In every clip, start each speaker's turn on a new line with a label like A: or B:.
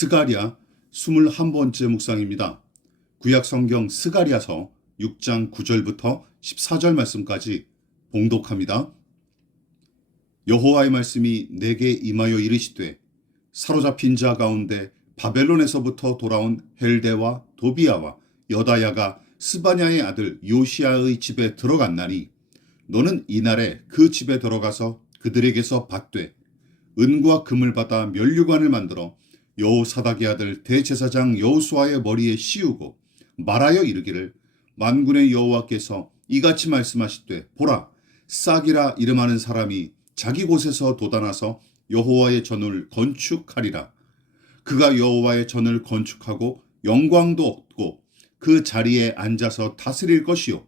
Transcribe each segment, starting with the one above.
A: 스가랴 21번째 묵상입니다. 구약 성경 스가랴서 6장 9절부터 14절 말씀까지 봉독합니다. 여호와의 말씀이 내게 임하여 이르시되 사로잡힌 자 가운데 바벨론에서부터 돌아온 헬데와 도비아와 여다야가 스바냐의 아들 요시아의 집에 들어갔나니 너는 이날에 그 집에 들어가서 그들에게서 받되 은과 금을 받아 면류관을 만들어 여호사닥의 아들 대제사장 여호수아의 머리에 씌우고 말하여 이르기를 만군의 여호와께서 이같이 말씀하시되 보라 싹이라 이름하는 사람이 자기 곳에서 돋아나서 여호와의 전을 건축하리라. 그가 여호와의 전을 건축하고 영광도 얻고 그 자리에 앉아서 다스릴 것이요.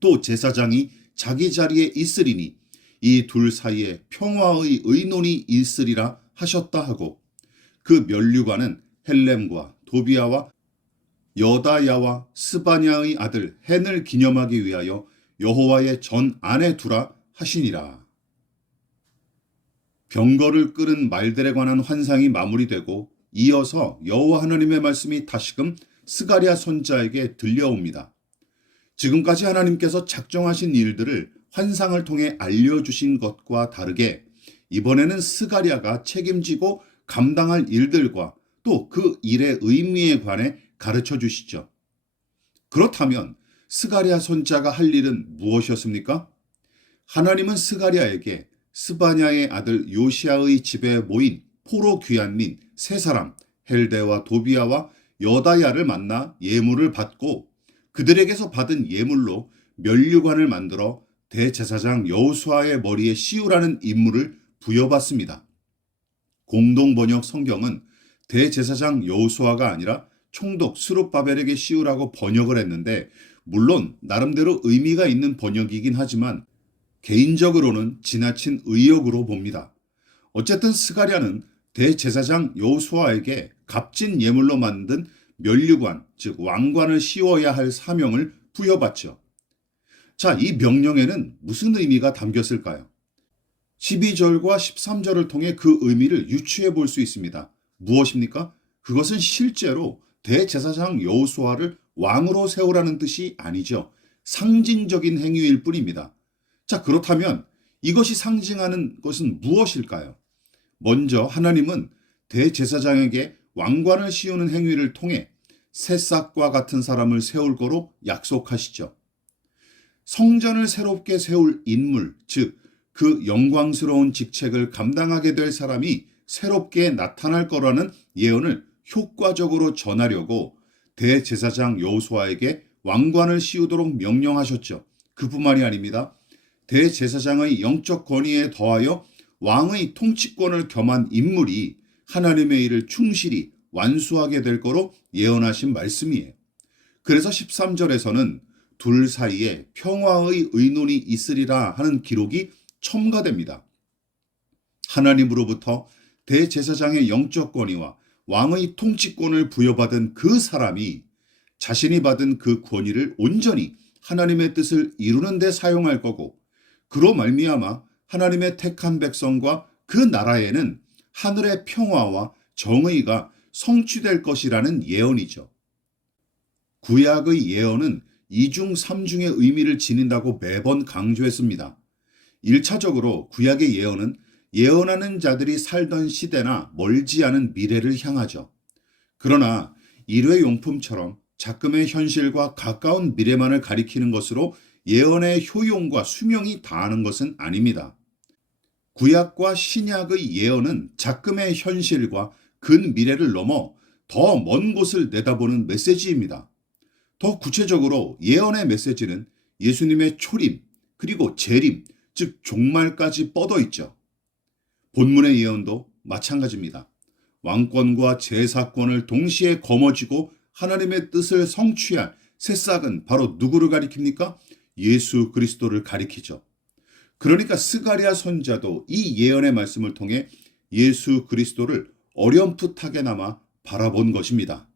A: 또 제사장이 자기 자리에 있으리니 이 둘 사이에 평화의 의논이 있으리라 하셨다 하고 그 면류관은 헬렘과 도비아와 여다야와 스바냐의 아들 헨을 기념하기 위하여 여호와의 전 안에 두라 하시니라. 병거를 끄는 말들에 관한 환상이 마무리되고 이어서 여호와 하나님의 말씀이 다시금 스가랴 선자에게 들려옵니다. 지금까지 하나님께서 작정하신 일들을 환상을 통해 알려주신 것과 다르게 이번에는 스가랴가 책임지고 감당할 일들과 또 그 일의 의미에 관해 가르쳐 주시죠. 그렇다면 스가랴 선자가 할 일은 무엇이었습니까? 하나님은 스가랴에게 스바냐의 아들 요시아의 집에 모인 포로 귀한민 세 사람 헬데와 도비아와 여다야를 만나 예물을 받고 그들에게서 받은 예물로 면류관을 만들어 대제사장 여호수아의 머리에 씌우라는 임무를 부여받습니다. 공동 번역 성경은 대제사장 여호수아가 아니라 총독 스룹바벨에게 씌우라고 번역을 했는데 물론 나름대로 의미가 있는 번역이긴 하지만 개인적으로는 지나친 의역으로 봅니다. 어쨌든 스가랴는 대제사장 여호수아에게 값진 예물로 만든 면류관, 즉 왕관을 씌워야 할 사명을 부여받죠. 자, 이 명령에는 무슨 의미가 담겼을까요? 12절과 13절을 통해 그 의미를 유추해 볼 수 있습니다. 무엇입니까? 그것은 실제로 대제사장 여호수아를 왕으로 세우라는 뜻이 아니죠. 상징적인 행위일 뿐입니다. 자, 그렇다면 이것이 상징하는 것은 무엇일까요? 먼저 하나님은 대제사장에게 왕관을 씌우는 행위를 통해 새싹과 같은 사람을 세울 거로 약속하시죠. 성전을 새롭게 세울 인물, 즉, 그 영광스러운 직책을 감당하게 될 사람이 새롭게 나타날 거라는 예언을 효과적으로 전하려고 대제사장 여호수아에게 왕관을 씌우도록 명령하셨죠. 그뿐만이 아닙니다. 대제사장의 영적 권위에 더하여 왕의 통치권을 겸한 인물이 하나님의 일을 충실히 완수하게 될 거로 예언하신 말씀이에요. 그래서 13절에서는 둘 사이에 평화의 의논이 있으리라 하는 기록이 첨가됩니다. 하나님으로부터 대제사장의 영적 권위와 왕의 통치권을 부여받은 그 사람이 자신이 받은 그 권위를 온전히 하나님의 뜻을 이루는 데 사용할 거고 그로 말미암아 하나님의 택한 백성과 그 나라에는 하늘의 평화와 정의가 성취될 것이라는 예언이죠. 구약의 예언은 이중 삼중의 의미를 지닌다고 매번 강조했습니다. 1차적으로 구약의 예언은 예언하는 자들이 살던 시대나 멀지 않은 미래를 향하죠. 그러나 일회용품처럼 작금의 현실과 가까운 미래만을 가리키는 것으로 예언의 효용과 수명이 다하는 것은 아닙니다. 구약과 신약의 예언은 작금의 현실과 근 미래를 넘어 더 먼 곳을 내다보는 메시지입니다. 더 구체적으로 예언의 메시지는 예수님의 초림, 그리고 재림, 즉 종말까지 뻗어 있죠. 본문의 예언도 마찬가지입니다. 왕권과 제사권을 동시에 거머쥐고 하나님의 뜻을 성취할 새싹은 바로 누구를 가리킵니까? 예수 그리스도를 가리키죠. 그러니까 스가리아 선자도 이 예언의 말씀을 통해 예수 그리스도를 어렴풋하게나마 바라본 것입니다.